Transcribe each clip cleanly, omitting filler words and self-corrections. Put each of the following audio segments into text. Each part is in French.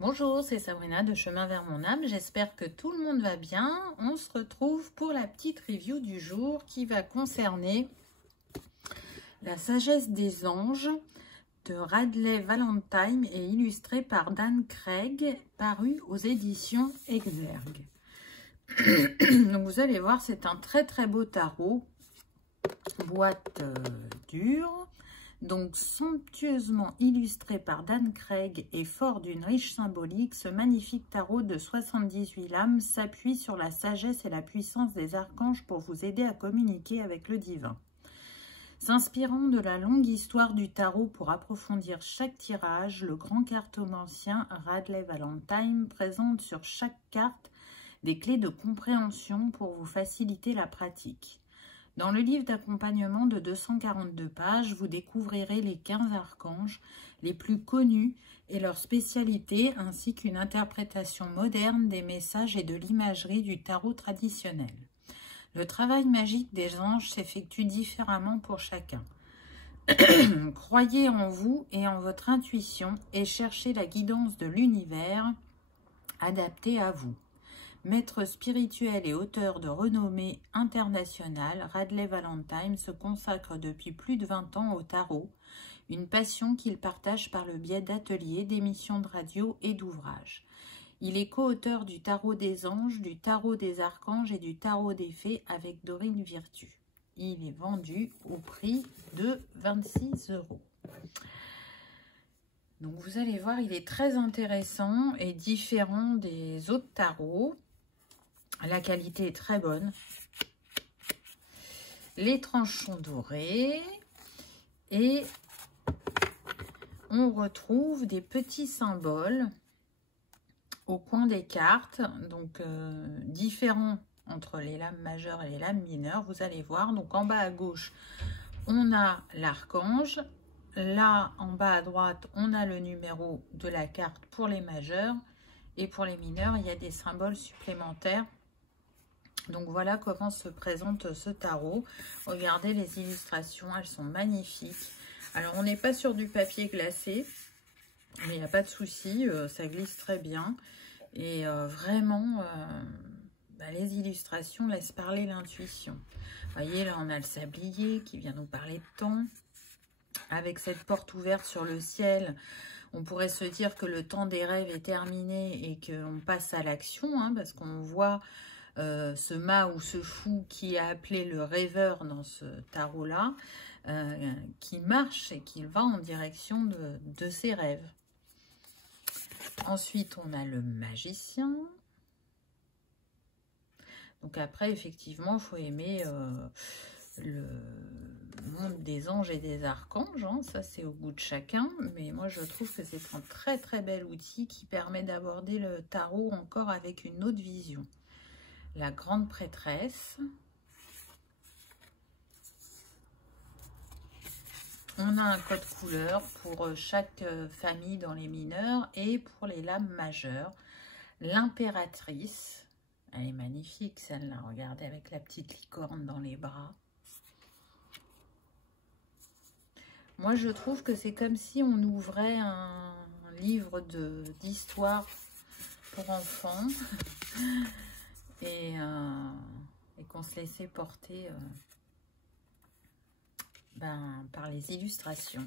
Bonjour, c'est Sabrina de Chemin vers mon âme. J'espère que tout le monde va bien. On se retrouve pour la petite review du jour qui va concerner La sagesse des anges de Radley Valentine et illustré par Dan Craig, paru aux éditions Exergue. Donc vous allez voir, c'est un très beau tarot, boîte dure. Donc, somptueusement illustré par Dan Craig et fort d'une riche symbolique, ce magnifique tarot de 78 lames s'appuie sur la sagesse et la puissance des archanges pour vous aider à communiquer avec le divin. S'inspirant de la longue histoire du tarot pour approfondir chaque tirage, le grand cartomancien Radley Valentine présente sur chaque carte des clés de compréhension pour vous faciliter la pratique. Dans le livre d'accompagnement de 242 pages, vous découvrirez les 15 archanges les plus connus et leurs spécialités, ainsi qu'une interprétation moderne des messages et de l'imagerie du tarot traditionnel. Le travail magique des anges s'effectue différemment pour chacun. Croyez en vous et en votre intuition et cherchez la guidance de l'univers adaptée à vous. Maître spirituel et auteur de renommée internationale, Radley Valentine se consacre depuis plus de 20 ans au tarot, une passion qu'il partage par le biais d'ateliers, d'émissions de radio et d'ouvrages. Il est co-auteur du tarot des anges, du tarot des archanges et du tarot des fées avec Dorine Virtue. Il est vendu au prix de 26 €. Donc vous allez voir, il est très intéressant et différent des autres tarots. La qualité est très bonne. Les tranches sont dorées. Et on retrouve des petits symboles au coin des cartes. Donc, différents entre les lames majeures et les lames mineures. Vous allez voir. Donc, en bas à gauche, on a l'archange. Là, en bas à droite, on a le numéro de la carte pour les majeurs. Et pour les mineurs, il y a des symboles supplémentaires. Donc voilà comment se présente ce tarot. Regardez les illustrations, elles sont magnifiques. Alors on n'est pas sur du papier glacé, mais il n'y a pas de souci, ça glisse très bien. Et vraiment, les illustrations laissent parler l'intuition. Vous voyez, là on a le sablier qui vient nous parler de temps. Avec cette porte ouverte sur le ciel, on pourrait se dire que le temps des rêves est terminé et qu'on passe à l'action, hein, parce qu'on voit ce mât ou ce fou qui a appelé le rêveur dans ce tarot-là, qui marche et qui va en direction de ses rêves. Ensuite, on a le magicien. Donc après, effectivement, il faut aimer le monde des anges et des archanges. Hein. Ça, c'est au goût de chacun. Mais moi, je trouve que c'est un très bel outil qui permet d'aborder le tarot encore avec une autre vision. La grande prêtresse. On a un code couleur pour chaque famille dans les mineurs et pour les lames majeures. L'impératrice. Elle est magnifique celle-là. Regardez avec la petite licorne dans les bras. Moi, je trouve que c'est comme si on ouvrait un livre d'histoire pour enfants. Et qu'on se laissait porter par les illustrations.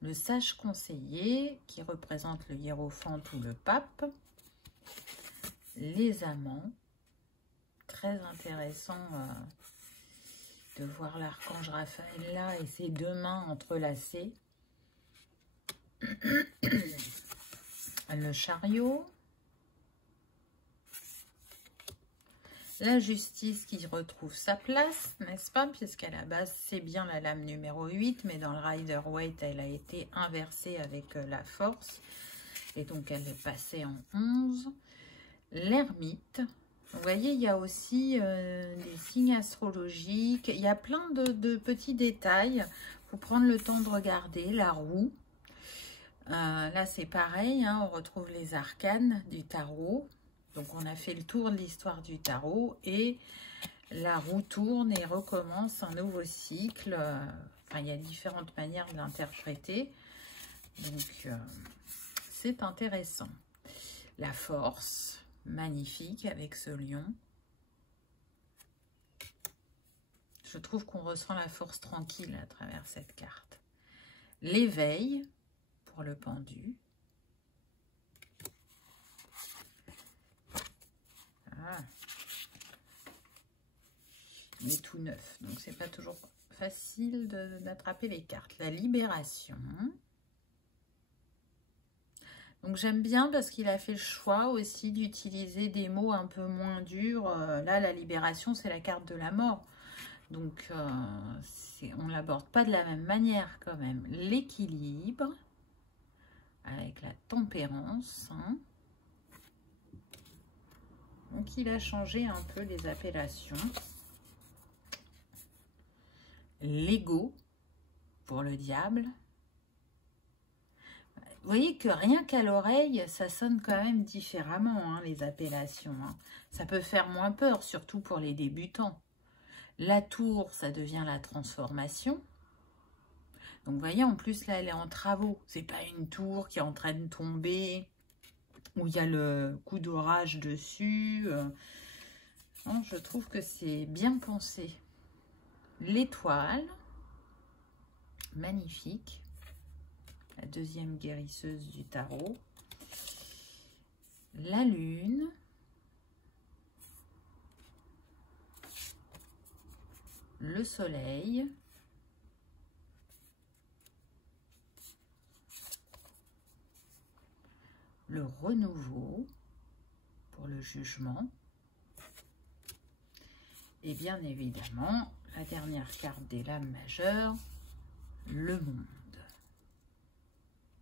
Le sage conseiller qui représente le hiérophante ou le pape. Les amants. Très intéressant de voir l'archange Raphaël là et ses deux mains entrelacées. Le chariot. La justice qui retrouve sa place, n'est-ce pas? Puisqu'à la base, c'est bien la lame numéro 8, mais dans le Rider-Waite, elle a été inversée avec la force. Et donc, elle est passée en 11. L'ermite. Vous voyez, il y a aussi des signes astrologiques. Il y a plein de petits détails. Il faut prendre le temps de regarder. La roue. Là, c'est pareil. Hein, on retrouve les arcanes du tarot. Donc, on a fait le tour de l'histoire du tarot et la roue tourne et recommence un nouveau cycle. Enfin, il y a différentes manières de l'interpréter. Donc, c'est intéressant. La force, magnifique avec ce lion. Je trouve qu'on ressent la force tranquille à travers cette carte. L'éveil pour le pendu. Ah. Il est tout neuf, donc c'est pas toujours facile d'attraper les cartes. La libération. Donc j'aime bien parce qu'il a fait le choix aussi d'utiliser des mots un peu moins durs. Là, la libération, c'est la carte de la mort. Donc on ne l'aborde pas de la même manière quand même. L'équilibre avec la tempérance. Hein. Donc il a changé un peu les appellations. L'ego pour le diable. Vous voyez que rien qu'à l'oreille, ça sonne quand même différemment, hein, les appellations. Hein. Ça peut faire moins peur, surtout pour les débutants. La tour, ça devient la transformation. Donc, vous voyez, en plus, là, elle est en travaux. C'est pas une tour qui est en train de tomber, où il y a le coup d'orage dessus. Non, je trouve que c'est bien pensé. L'étoile, magnifique. La deuxième guérisseuse du tarot. La lune. Le soleil. Le renouveau pour le jugement. Et bien évidemment, la dernière carte des lames majeures, le monde.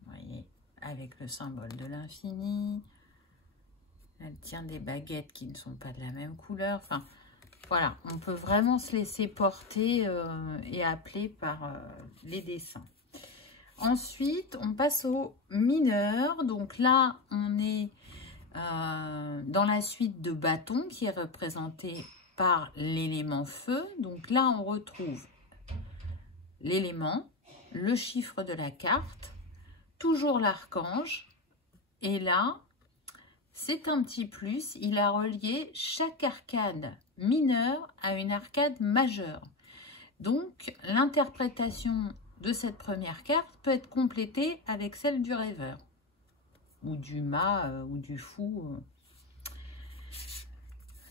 Vous voyez, avec le symbole de l'infini. Elle tient des baguettes qui ne sont pas de la même couleur. Enfin, voilà, on peut vraiment se laisser porter et appeler par les dessins. Ensuite, on passe au mineur. Donc là, on est dans la suite de bâton qui est représentée par l'élément feu. Donc là, on retrouve l'élément, le chiffre de la carte, toujours l'archange. Et là, c'est un petit plus, il a relié chaque arcade mineure à une arcade majeure. Donc, l'interprétation de cette première carte peut être complétée avec celle du rêveur, ou du mât, ou du fou,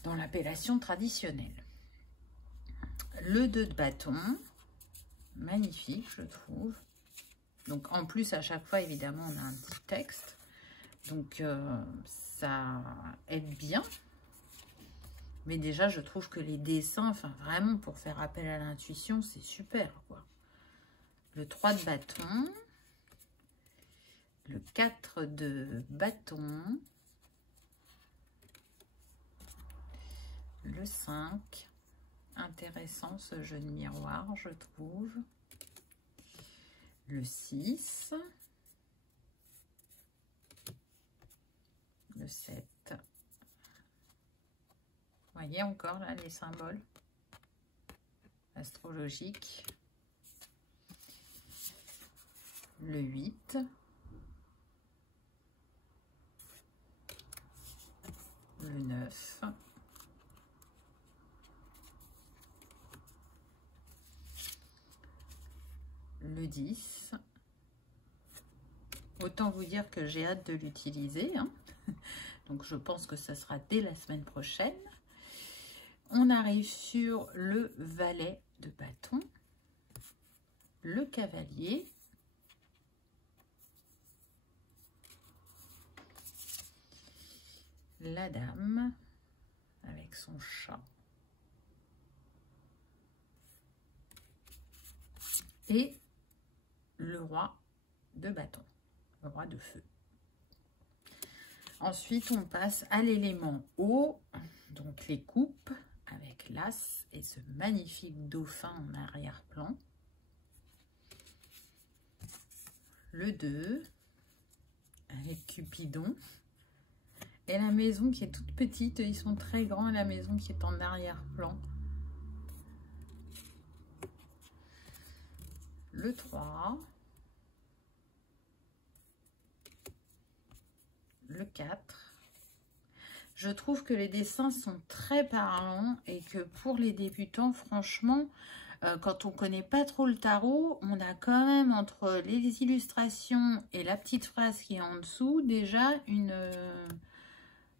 dans l'appellation traditionnelle. Le 2 de bâton, magnifique, je trouve. Donc, en plus, à chaque fois, évidemment, on a un petit texte. Donc, ça aide bien. Mais déjà, je trouve que les dessins, enfin, vraiment, pour faire appel à l'intuition, c'est super, quoi. Le 3 de bâton. Le 4 de bâton. Le 5. Intéressant, ce jeu de miroir, je trouve. Le 6. Le 7. Vous voyez encore là les symboles astrologiques. Le 8. Le 9. Le 10. Autant vous dire que j'ai hâte de l'utiliser. Hein. Donc, je pense que ça sera dès la semaine prochaine. On arrive sur le valet de bâton, le cavalier, la dame avec son chat et le roi de bâton, le roi de feu. Ensuite, on passe à l'élément eau, donc les coupes avec l'as et ce magnifique dauphin en arrière-plan. Le 2 avec Cupidon. Et la maison qui est toute petite, ils sont très grands, la maison qui est en arrière-plan. Le 3. 4. Je trouve que les dessins sont très parlants et que pour les débutants, franchement, quand on ne connaît pas trop le tarot, on a quand même entre les illustrations et la petite phrase qui est en dessous, déjà une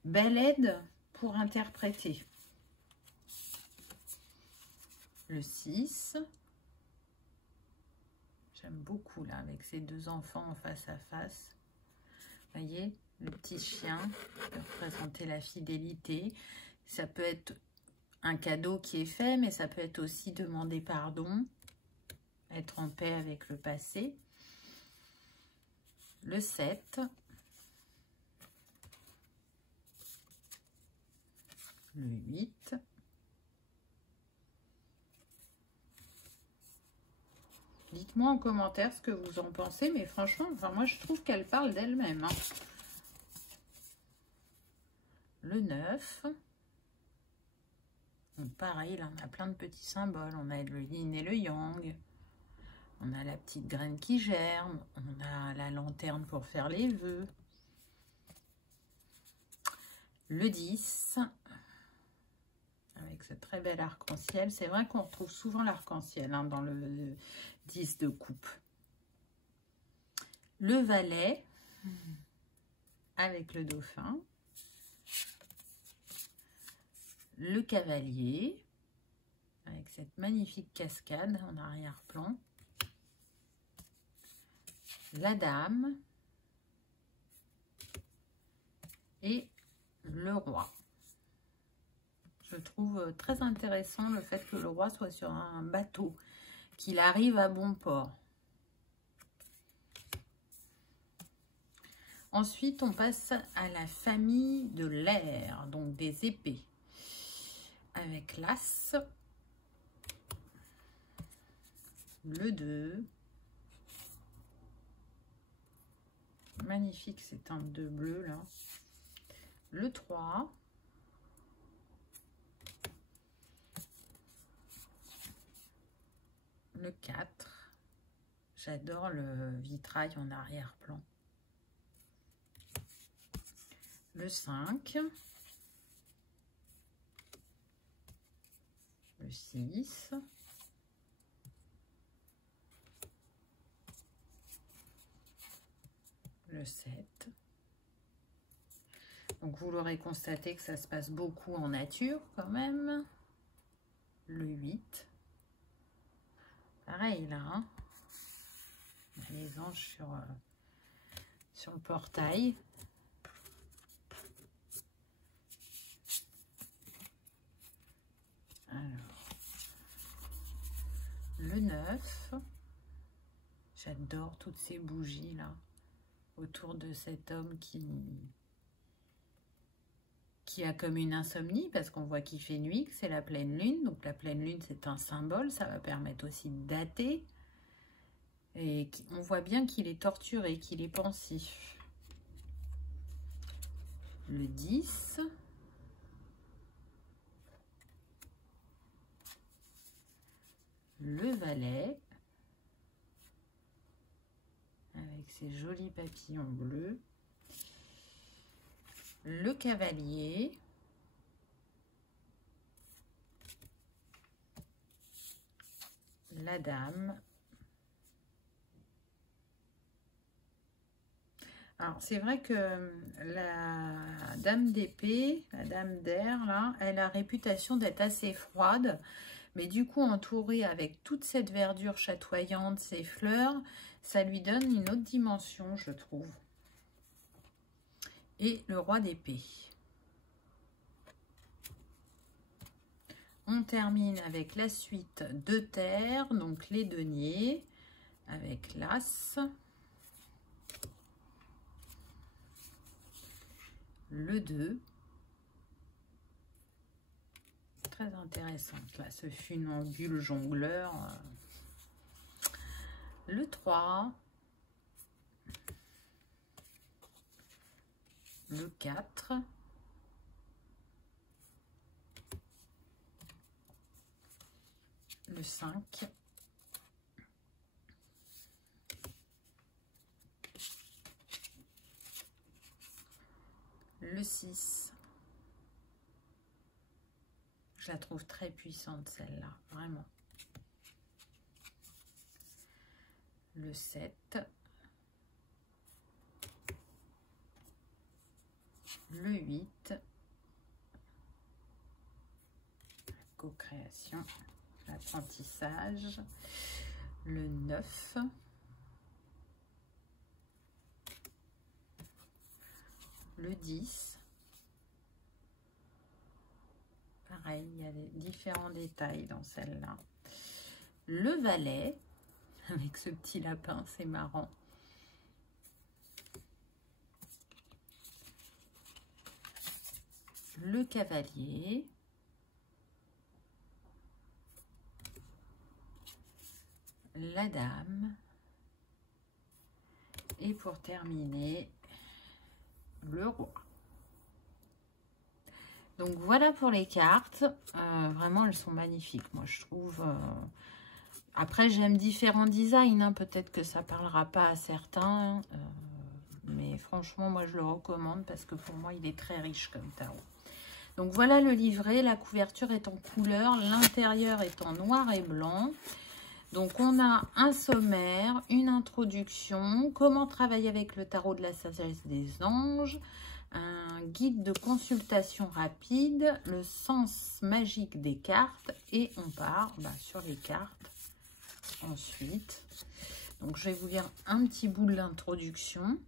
belle aide pour interpréter. Le 6. J'aime beaucoup là, avec ces deux enfants en face à face. Vous voyez, le petit chien peut représenter la fidélité. Ça peut être un cadeau qui est fait, mais ça peut être aussi demander pardon, être en paix avec le passé. Le 7. Le 8. Dites-moi en commentaire ce que vous en pensez, mais franchement, enfin, moi je trouve qu'elle parle d'elle-même. Hein. Le 9. Donc pareil, là on a plein de petits symboles. On a le yin et le yang. On a la petite graine qui germe. On a la lanterne pour faire les vœux. Le 10. Avec ce très bel arc-en-ciel. C'est vrai qu'on retrouve souvent l'arc-en-ciel hein, dans le 10 de coupe. Le valet avec le dauphin. Le cavalier avec cette magnifique cascade en arrière-plan. La dame et le roi. Je trouve très intéressant le fait que le roi soit sur un bateau, qu'il arrive à bon port. Ensuite, on passe à la famille de l'air, donc des épées. Avec l'as, le 2, magnifique ces teintes de bleu là, le 3, le 4, j'adore le vitrail en arrière-plan, le 5, le 6, le 7. Donc vous l'aurez constaté que ça se passe beaucoup en nature quand même. Le 8. Pareil là. Hein. On a les anges sur le portail. Alors, le 9. J'adore toutes ces bougies là autour de cet homme qui a comme une insomnie parce qu'on voit qu'il fait nuit, que c'est la pleine lune. Donc la pleine lune, c'est un symbole, ça va permettre aussi de dater. Et on voit bien qu'il est torturé, qu'il est pensif. Le 10. Le valet. Avec ses jolis papillons bleus. Le cavalier. La dame. Alors, c'est vrai que la dame d'épée, la dame d'air, là, elle a réputation d'être assez froide. Mais du coup, entourée avec toute cette verdure chatoyante, ces fleurs, ça lui donne une autre dimension, je trouve. Et le roi d'épée. On termine avec la suite de terre, donc les deniers, avec l'as, le 2. Très intéressante, là, ce funambule jongleur. Le 3. Le 4. Le 5. Le 6. Je la trouve très puissante celle-là, vraiment. Le 7. Le 8. La co-création, l'apprentissage. Le 9. Le 10. Pareil, il y a des différents détails dans celle-là. Le valet, avec ce petit lapin, c'est marrant. Le cavalier. La dame. Et pour terminer, le roi. Donc voilà pour les cartes. Vraiment, elles sont magnifiques, moi je trouve. Après, j'aime différents designs. Hein. Peut-être que ça ne parlera pas à certains. Mais franchement, moi je le recommande parce que pour moi, il est très riche comme tarot. Donc voilà le livret. La couverture est en couleur. L'intérieur est en noir et blanc. Donc on a un sommaire, une introduction, comment travailler avec le tarot de la sagesse des anges, un guide de consultation rapide, le sens magique des cartes et on part sur les cartes ensuite. Donc je vais vous lire un petit bout de l'introduction.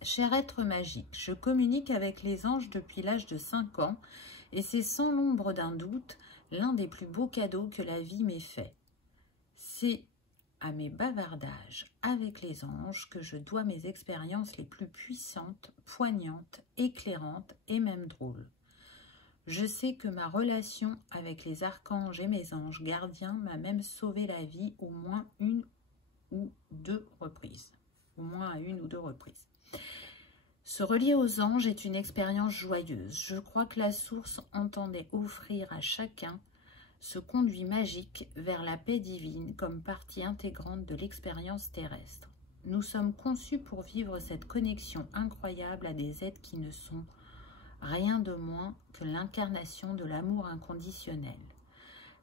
Cher être magique, je communique avec les anges depuis l'âge de 5 ans et c'est sans l'ombre d'un doute l'un des plus beaux cadeaux que la vie m'ait fait. C'est à mes bavardages avec les anges que je dois mes expériences les plus puissantes, poignantes, éclairantes et même drôles. Je sais que ma relation avec les archanges et mes anges gardiens m'a même sauvé la vie au moins une ou deux reprises. Au moins à une ou deux reprises. Se relier aux anges est une expérience joyeuse. Je crois que la source entendait offrir à chacun ce conduit magique vers la paix divine comme partie intégrante de l'expérience terrestre. Nous sommes conçus pour vivre cette connexion incroyable à des êtres qui ne sont rien de moins que l'incarnation de l'amour inconditionnel.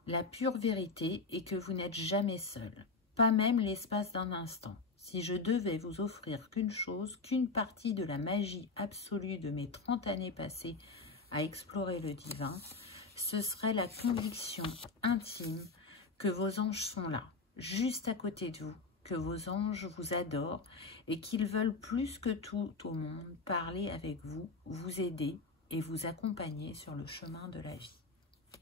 La pure vérité est que vous n'êtes jamais seul, pas même l'espace d'un instant. Si je devais vous offrir qu'une chose, qu'une partie de la magie absolue de mes 30 années passées à explorer le divin, ce serait la conviction intime que vos anges sont là, juste à côté de vous, que vos anges vous adorent et qu'ils veulent plus que tout au monde parler avec vous, vous aider et vous accompagner sur le chemin de la vie.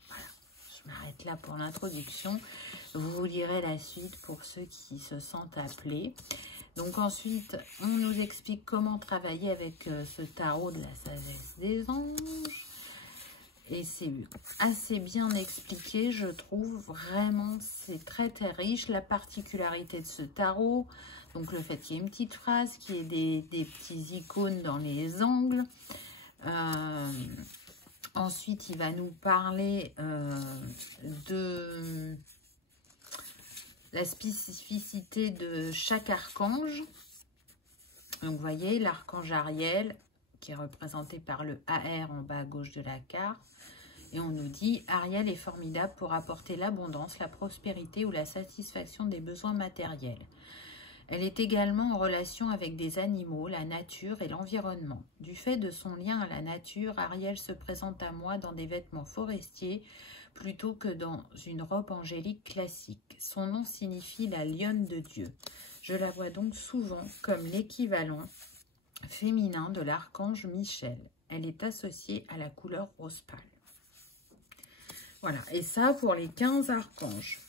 Voilà, je m'arrête là pour l'introduction. Vous lirez la suite pour ceux qui se sentent appelés. Donc ensuite, on nous explique comment travailler avec ce tarot de la sagesse des anges. Et c'est assez bien expliqué, je trouve. Vraiment, c'est très très riche. La particularité de ce tarot, donc le fait qu'il y ait une petite phrase, qu'il y ait des petits icônes dans les angles. Ensuite, il va nous parler de la spécificité de chaque archange. Donc, vous voyez, l'archange Ariel, qui est représenté par le AR en bas à gauche de la carte. Et on nous dit, Ariel est formidable pour apporter l'abondance, la prospérité ou la satisfaction des besoins matériels. Elle est également en relation avec des animaux, la nature et l'environnement. Du fait de son lien à la nature, Ariel se présente à moi dans des vêtements forestiers plutôt que dans une robe angélique classique. Son nom signifie la lionne de Dieu. Je la vois donc souvent comme l'équivalent féminin de l'archange Michel. Elle est associée à la couleur rose pâle. Voilà, et ça pour les 15 archanges.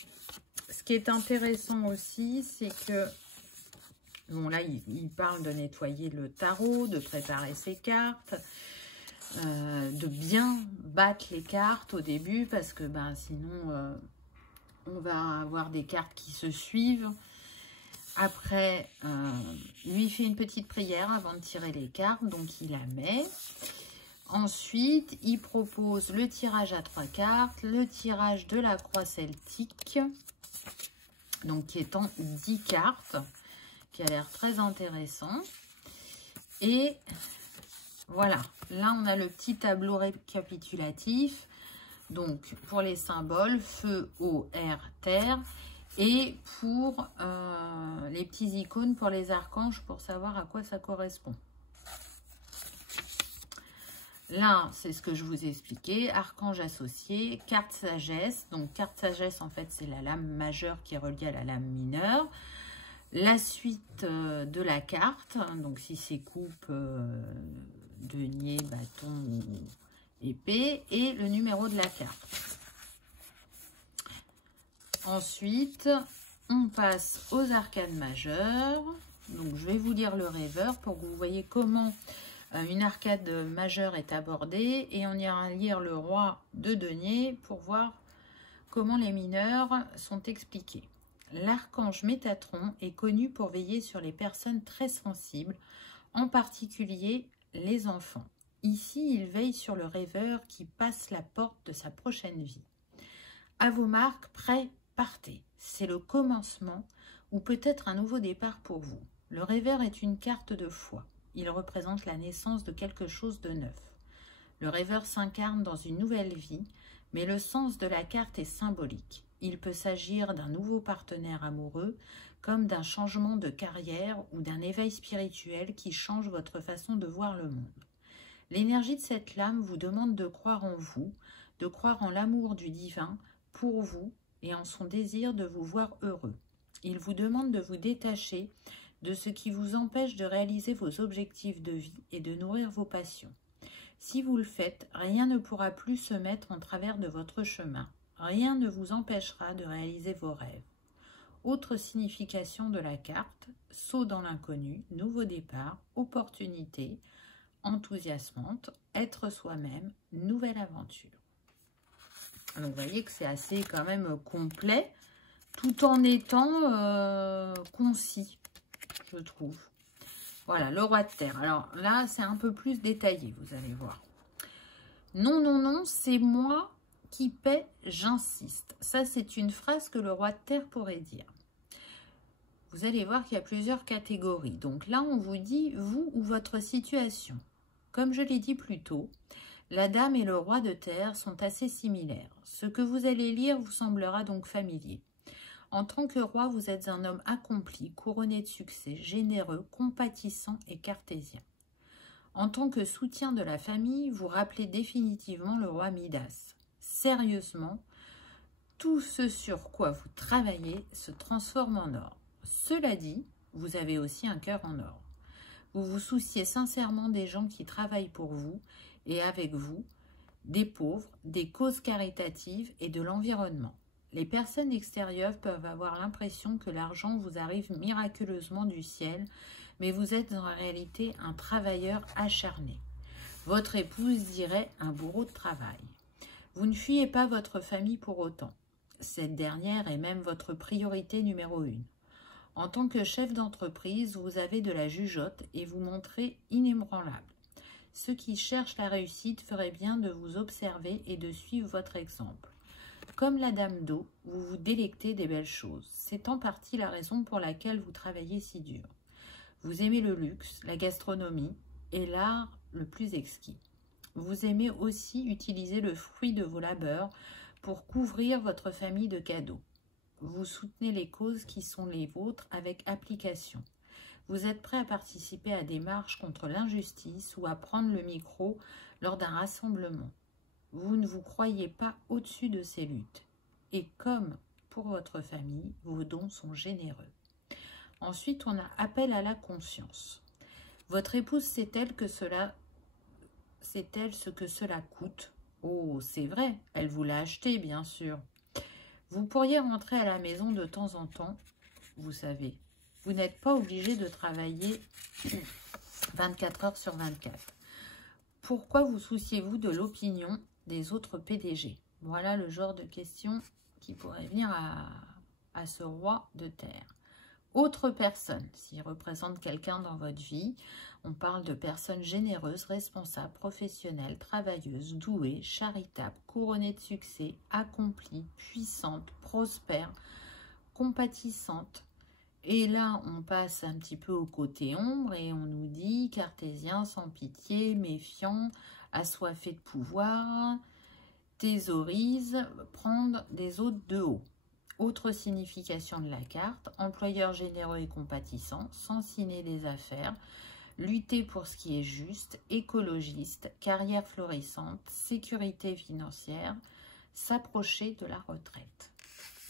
Ce qui est intéressant aussi, c'est que, bon là, il parle de nettoyer le tarot, de préparer ses cartes, de bien battre les cartes au début, parce que sinon, on va avoir des cartes qui se suivent. Après, lui fait une petite prière avant de tirer les cartes, donc il la met. Ensuite, il propose le tirage à 3 cartes, le tirage de la croix celtique, donc qui est en 10 cartes, qui a l'air très intéressant. Et voilà, Là, on a le petit tableau récapitulatif. Donc, pour les symboles, feu, eau, air, terre. Et pour les petits icônes pour les archanges, pour savoir à quoi ça correspond. Là, c'est ce que je vous ai expliqué. Archange associé, carte sagesse. Donc, carte sagesse, en fait, c'est la lame majeure qui est reliée à la lame mineure. La suite de la carte, donc si c'est coupe, denier, bâton ou épée, et le numéro de la carte. Ensuite, on passe aux arcanes majeures. Donc, je vais vous lire le rêveur pour que vous voyez comment une arcade majeure est abordée. Et on ira lire le roi de denier pour voir comment les mineurs sont expliqués. L'archange Métatron est connu pour veiller sur les personnes très sensibles, en particulier les enfants. Ici, il veille sur le rêveur qui passe la porte de sa prochaine vie. À vos marques, prêts, partez. C'est le commencement ou peut-être un nouveau départ pour vous. Le rêveur est une carte de foi. Il représente la naissance de quelque chose de neuf. Le rêveur s'incarne dans une nouvelle vie, mais le sens de la carte est symbolique. Il peut s'agir d'un nouveau partenaire amoureux, comme d'un changement de carrière ou d'un éveil spirituel qui change votre façon de voir le monde. L'énergie de cette lame vous demande de croire en vous, de croire en l'amour du divin pour vous et en son désir de vous voir heureux. Il vous demande de vous détacher de ce qui vous empêche de réaliser vos objectifs de vie et de nourrir vos passions. Si vous le faites, rien ne pourra plus se mettre en travers de votre chemin. Rien ne vous empêchera de réaliser vos rêves. Autre signification de la carte, saut dans l'inconnu, nouveau départ, opportunité, enthousiasmante, être soi-même, nouvelle aventure. Donc vous voyez que c'est assez quand même complet, tout en étant concis, je trouve. Voilà, le roi de terre. Alors là, c'est un peu plus détaillé, vous allez voir. Non, non, non, c'est moi qui paie, j'insiste. Ça, c'est une phrase que le roi de terre pourrait dire. Vous allez voir qu'il y a plusieurs catégories. Donc là, on vous dit vous ou votre situation. Comme je l'ai dit plus tôt, la dame et le roi de terre sont assez similaires. Ce que vous allez lire vous semblera donc familier. En tant que roi, vous êtes un homme accompli, couronné de succès, généreux, compatissant et cartésien. En tant que soutien de la famille, vous rappelez définitivement le roi Midas. Sérieusement, tout ce sur quoi vous travaillez se transforme en or. Cela dit, vous avez aussi un cœur en or. Vous vous souciez sincèrement des gens qui travaillent pour vous et avec vous, des pauvres, des causes caritatives et de l'environnement. Les personnes extérieures peuvent avoir l'impression que l'argent vous arrive miraculeusement du ciel, mais vous êtes en réalité un travailleur acharné. Votre épouse dirait un bourreau de travail. Vous ne fuyez pas votre famille pour autant. Cette dernière est même votre priorité numéro 1. En tant que chef d'entreprise, vous avez de la jugeote et vous montrez inébranlable. Ceux qui cherchent la réussite feraient bien de vous observer et de suivre votre exemple. Comme la dame d'eau, vous vous délectez des belles choses. C'est en partie la raison pour laquelle vous travaillez si dur. Vous aimez le luxe, la gastronomie et l'art le plus exquis. Vous aimez aussi utiliser le fruit de vos labeurs pour couvrir votre famille de cadeaux. Vous soutenez les causes qui sont les vôtres avec application. Vous êtes prêt à participer à des marches contre l'injustice ou à prendre le micro lors d'un rassemblement. Vous ne vous croyez pas au-dessus de ces luttes. Et comme pour votre famille, vos dons sont généreux. Ensuite, on a appel à la conscience. Votre épouse sait-elle ce que cela coûte? Oh, c'est vrai, elle vous l'a acheté, bien sûr. Vous pourriez rentrer à la maison de temps en temps, vous savez. Vous n'êtes pas obligé de travailler 24 heures sur 24. Pourquoi vous souciez-vous de l'opinion des autres PDG? Voilà le genre de questions qui pourraient venir à ce roi de terre. Autre personne, s'il représente quelqu'un dans votre vie, on parle de personnes généreuses, responsables, professionnelles, travailleuses, douées, charitables, couronnées de succès, accomplies, puissantes, prospères, compatissantes Et là, on passe un petit peu au côté ombre et on nous dit cartésien sans pitié, méfiant, assoiffé de pouvoir, thésaurise, prendre des autres de haut. Autre signification de la carte, employeur généreux et compatissant, sensiner les affaires, lutter pour ce qui est juste, écologiste, carrière florissante, sécurité financière, s'approcher de la retraite.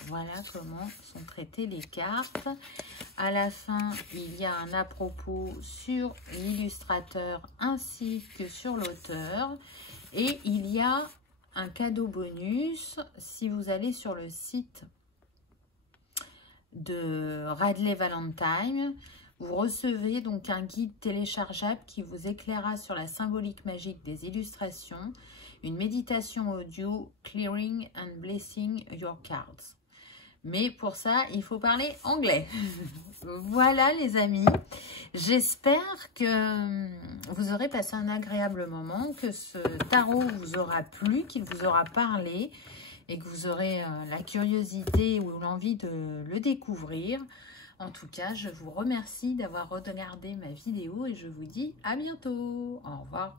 Voilà comment sont traitées les cartes. À la fin, il y a un à propos sur l'illustrateur ainsi que sur l'auteur. Et il y a un cadeau bonus si vous allez sur le site de Radley Valentine. Vous recevez donc un guide téléchargeable qui vous éclairera sur la symbolique magique des illustrations, une méditation audio Clearing and Blessing Your Cards. Mais pour ça, il faut parler anglais. Voilà les amis, j'espère que vous aurez passé un agréable moment, que ce tarot vous aura plu, qu'il vous aura parlé et que vous aurez la curiosité ou l'envie de le découvrir. En tout cas, je vous remercie d'avoir regardé ma vidéo et je vous dis à bientôt. Au revoir.